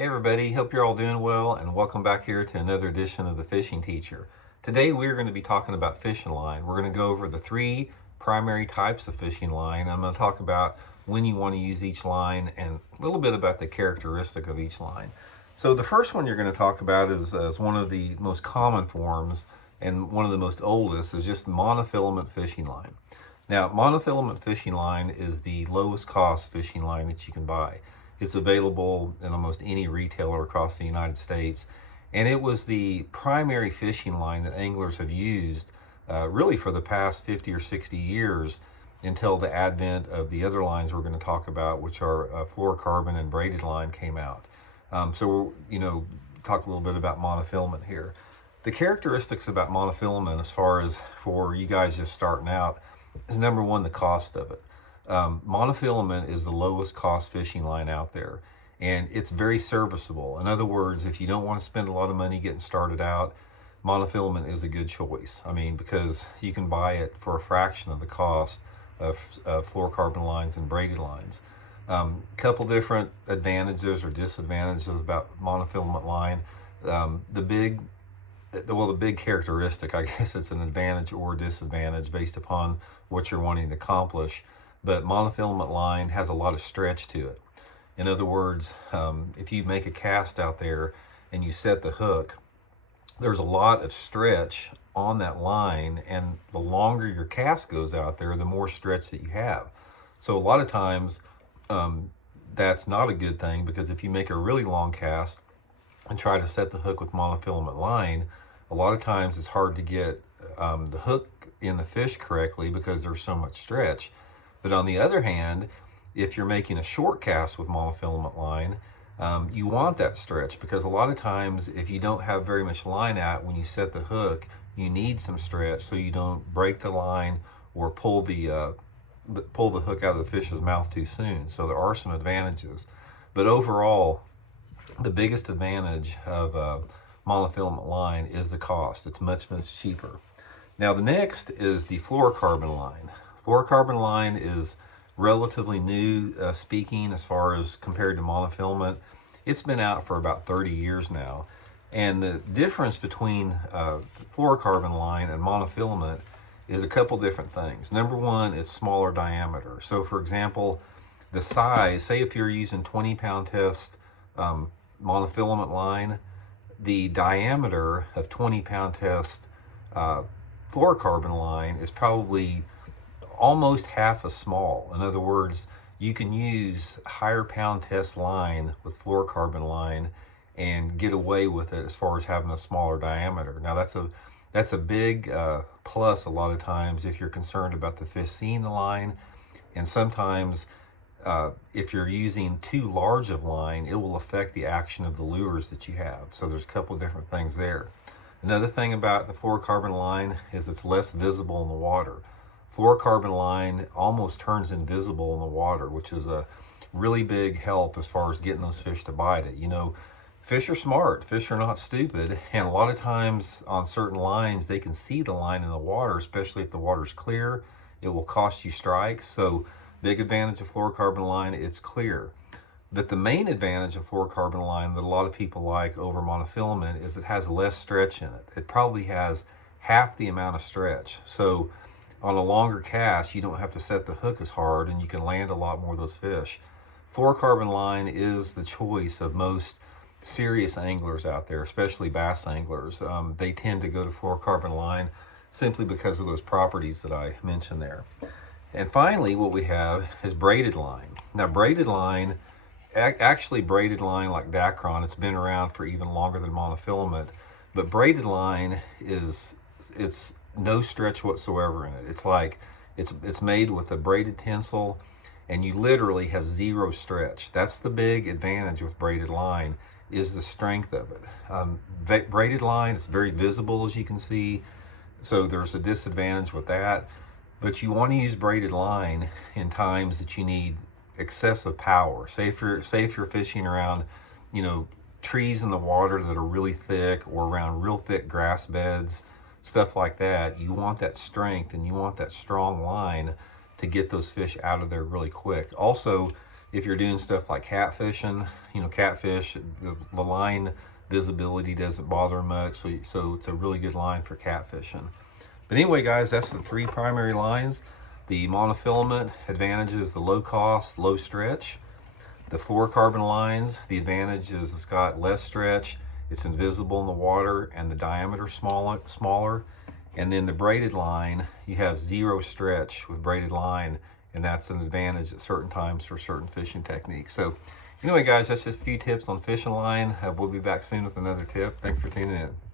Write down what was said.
Hey everybody, hope you're all doing well and welcome back here to another edition of the Fishing Teacher. Today we're going to be talking about fishing line. We're going to go over the three primary types of fishing line. I'm going to talk about when you want to use each line and a little bit about the characteristic of each line. So the first one you're going to talk about is one of the most common forms and one of the most oldest is just monofilament fishing line. Now, monofilament fishing line is the lowest cost fishing line that you can buy. It's available in almost any retailer across the United States. And it was the primary fishing line that anglers have used really for the past 50 or 60 years until the advent of the other lines we're going to talk about, which are fluorocarbon and braided line came out. So we'll, talk a little bit about monofilament here. The characteristics about monofilament, as far as for you guys just starting out, is number one, the cost of it. Monofilament is the lowest cost fishing line out there, and it's very serviceable. In other words, if you don't want to spend a lot of money getting started out, monofilament is a good choice. I mean, because you can buy it for a fraction of the cost of fluorocarbon lines and braided lines. Couple different advantages or disadvantages about monofilament line. The big characteristic, I guess it's an advantage or disadvantage based upon what you're wanting to accomplish. But monofilament line has a lot of stretch to it. In other words, if you make a cast out there and you set the hook, there's a lot of stretch on that line, and the longer your cast goes out there, the more stretch that you have. So a lot of times that's not a good thing, because if you make a really long cast and try to set the hook with monofilament line, a lot of times it's hard to get the hook in the fish correctly because there's so much stretch. But on the other hand, if you're making a short cast with monofilament line, you want that stretch, because a lot of times if you don't have very much line out when you set the hook, you need some stretch so you don't break the line or pull the hook out of the fish's mouth too soon. So there are some advantages. But overall, the biggest advantage of monofilament line is the cost. It's much cheaper. Now the next is the fluorocarbon line. Fluorocarbon line is relatively new speaking as far as compared to monofilament. It's been out for about 30 years now. And the difference between fluorocarbon line and monofilament is a couple different things. Number one, it's smaller diameter. So for example, the size, say if you're using 20-pound test monofilament line, the diameter of 20-pound test fluorocarbon line is probably almost half as small. In other words, you can use higher pound test line with fluorocarbon line and get away with it as far as having a smaller diameter. Now that's a big plus a lot of times if you're concerned about the fish seeing the line, and sometimes if you're using too large of line, it will affect the action of the lures that you have. So there's a couple different things there. Another thing about the fluorocarbon line is it's less visible in the water. Fluorocarbon line almost turns invisible in the water, which is a really big help as far as getting those fish to bite it. Fish are smart, fish are not stupid, and a lot of times on certain lines they can see the line in the water, especially if the water's clear. It will cost you strikes. So big advantage of fluorocarbon line, it's clear. But the main advantage of fluorocarbon line that a lot of people like over monofilament is it has less stretch in it. It probably has half the amount of stretch. So on a longer cast, you don't have to set the hook as hard and you can land a lot more of those fish. Fluorocarbon line is the choice of most serious anglers out there, especially bass anglers. They tend to go to fluorocarbon line simply because of those properties that I mentioned there. And finally, what we have is braided line. Now, braided line, actually braided line like Dacron, it's been around for even longer than monofilament, but braided line it's no stretch whatsoever in it. It's like it's made with a braided tinsel, and you literally have zero stretch. That's the big advantage with braided line, is the strength of it. Braided line is very visible, as you can see, so there's a disadvantage with that. But you want to use braided line in times that you need excessive power. Say if you're fishing around, trees in the water that are really thick, or around real thick grass beds, stuff like that. You want that strength and you want that strong line to get those fish out of there really quick. Also, if you're doing stuff like catfishing, you know, catfish, the line visibility doesn't bother much, so it's a really good line for catfishing. But anyway, guys, that's the 3 primary lines. The monofilament advantage is the low cost, low stretch. The fluorocarbon lines, the advantage is it's got less stretch, it's invisible in the water, and the diameter smaller. And then the braided line, you have 0 stretch with braided line, and that's an advantage at certain times for certain fishing techniques. So anyway, guys, that's just a few tips on fishing line. We'll be back soon with another tip. Thanks for tuning in.